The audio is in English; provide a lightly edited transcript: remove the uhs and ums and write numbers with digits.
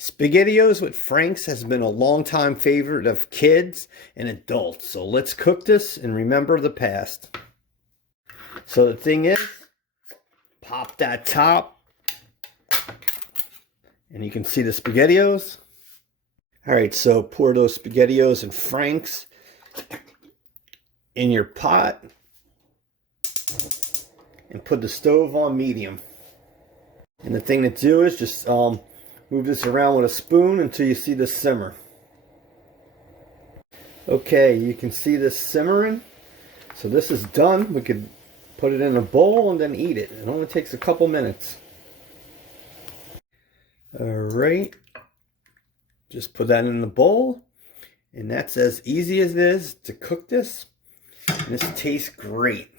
SpaghettiOs with Frank's has been a longtime favorite of kids and adults. So let's cook this and remember the past. So the thing is, pop that top. And you can see the SpaghettiOs. Alright, so pour those SpaghettiOs and Frank's in your pot. And put the stove on medium. And the thing to do is just move this around with a spoon until you see this simmer. Okay, you can see this simmering. So this is done. We could put it in a bowl and then eat it. It only takes a couple minutes. Alright. Just put that in the bowl. And that's as easy as it is to cook this. And this tastes great.